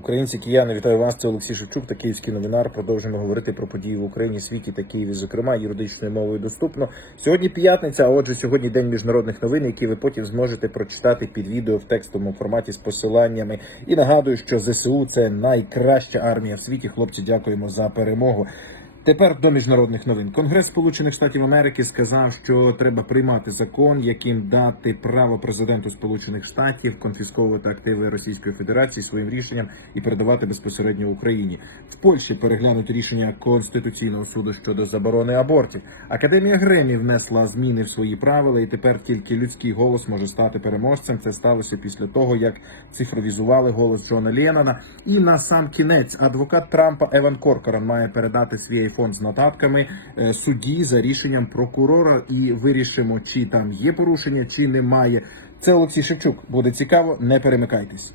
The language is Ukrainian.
Українці, кияни, вітаю вас. Це Олексій Шевчук та Київський новинар. Продовжуємо говорити про події в Україні, світі та Києві, зокрема, юридичною мовою доступно. Сьогодні п'ятниця, а отже, сьогодні день міжнародних новин, які ви потім зможете прочитати під відео в текстовому форматі з посиланнями. І нагадую, що ЗСУ це найкраща армія в світі. Хлопці, дякуємо за перемогу. Тепер до міжнародних новин. Конгрес Сполучених Штатів Америки сказав, що треба приймати закон, яким дати право президенту Сполучених Штатів конфісковувати активи Російської Федерації своїм рішенням і передавати безпосередньо Україні. В Польщі переглянуть рішення Конституційного суду щодо заборони абортів. Академія Гремі внесла зміни в свої правила, і тепер тільки людський голос може стати переможцем. Це сталося після того, як цифровізували голос Джона Леннона. І на сам кінець адвокат Трампа Еван Коркоран має передати свій айфон з нотатками е, судді за рішенням прокурора. І вирішимо, чи там є порушення, чи немає. Це Олексій Шевчук. Буде цікаво, не перемикайтесь.